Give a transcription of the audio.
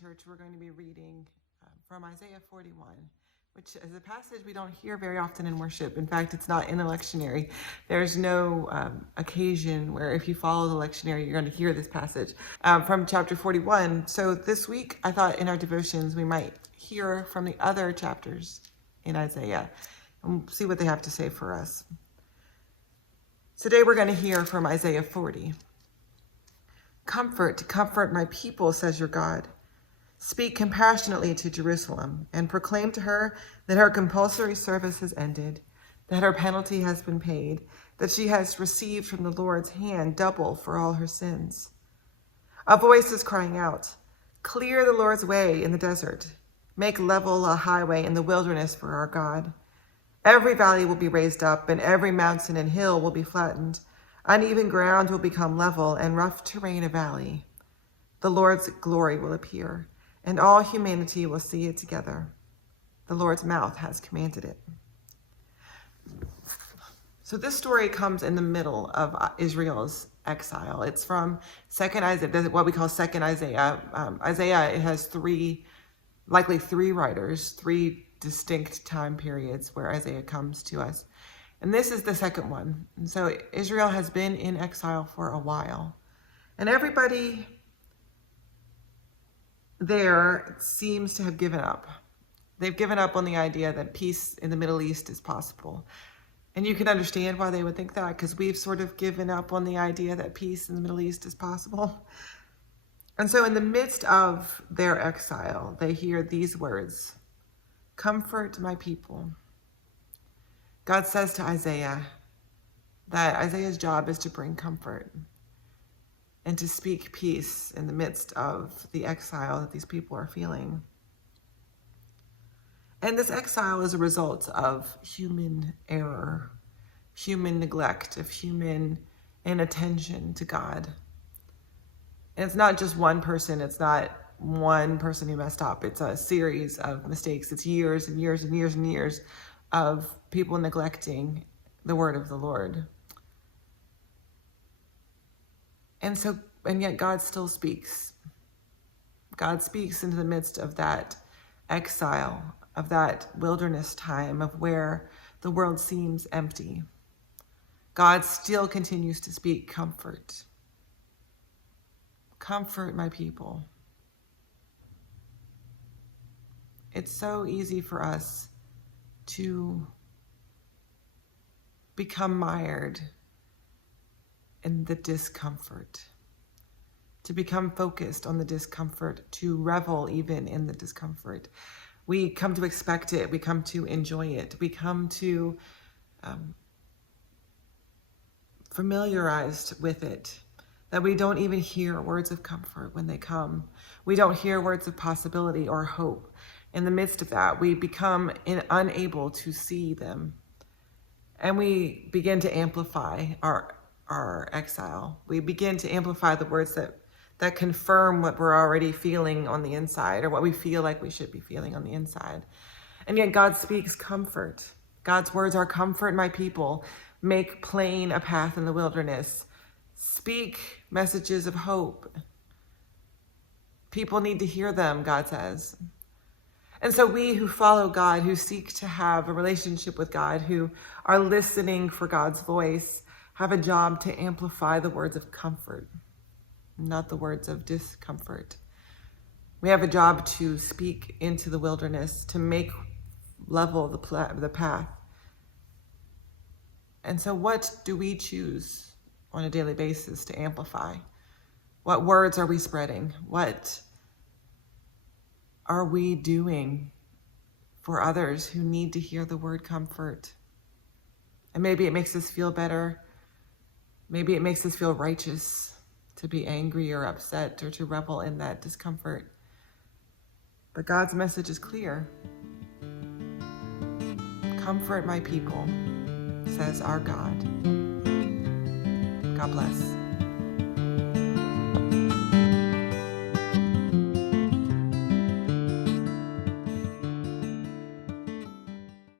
church, we're going to be reading from Isaiah 41, which is a passage we don't hear very often in worship. In fact, it's not in the lectionary. There's no occasion where if you follow the lectionary, you're going to hear this passage from chapter 41. So this week, I thought in our devotions, we might hear from the other chapters in Isaiah and see what they have to say for us. Today, we're going to hear from Isaiah 40. Comfort my people, says your God. Speak compassionately to Jerusalem and proclaim to her that her compulsory service has ended, that her penalty has been paid, that she has received from the Lord's hand double for all her sins. A voice is crying out, clear the Lord's way in the desert. Make level a highway in the wilderness for our God. Every valley will be raised up, and every mountain and hill will be flattened. Uneven ground will become level, and rough terrain a valley. The Lord's glory will appear, and all humanity will see it together. The Lord's mouth has commanded it. So this story comes in the middle of Israel's exile. It's from Second Isaiah, what we call Second Isaiah. Isaiah, it has likely three writers, three distinct time periods where Isaiah comes to us. And this is the second one. And so Israel has been in exile for a while. And everybody there seems to have given up. They've given up on the idea that peace in the Middle East is possible. And you can understand why they would think that, because we've sort of given up on the idea that peace in the Middle East is possible. And so in the midst of their exile, they hear these words, comfort my people. God says to Isaiah that Isaiah's job is to bring comfort and to speak peace in the midst of the exile that these people are feeling. And this exile is a result of human error, human neglect, of human inattention to God. And it's not just one person. It's not one person who messed up. It's a series of mistakes. It's years and years and years and years of people neglecting the word of the Lord. And yet God still speaks. God speaks into the midst of that exile, of that wilderness time, of where the world seems empty. God still continues to speak comfort. Comfort my people. It's so easy for us to become mired in the discomfort, to become focused on the discomfort, to revel even in the discomfort. We come to expect it. We come to enjoy it. We come to familiarized with it, that we don't even hear words of comfort when they come. We don't hear words of possibility or hope. In the midst of that, we become unable to see them. And we begin to amplify our exile. We begin to amplify the words that confirm what we're already feeling on the inside, or what we feel like we should be feeling on the inside. And yet God speaks comfort. God's words are comfort my people. Make plain a path in the wilderness. Speak messages of hope. People need to hear them, God says. And so we who follow God, who seek to have a relationship with God, who are listening for God's voice, have a job to amplify the words of comfort, not the words of discomfort. We have a job to speak into the wilderness, to make level the path. And so what do we choose on a daily basis to amplify? What words are we spreading? What are we doing for others who need to hear the word comfort? And maybe it makes us feel better. Maybe it makes us feel righteous to be angry or upset or to revel in that discomfort. But God's message is clear. Comfort my people, says our God. God bless.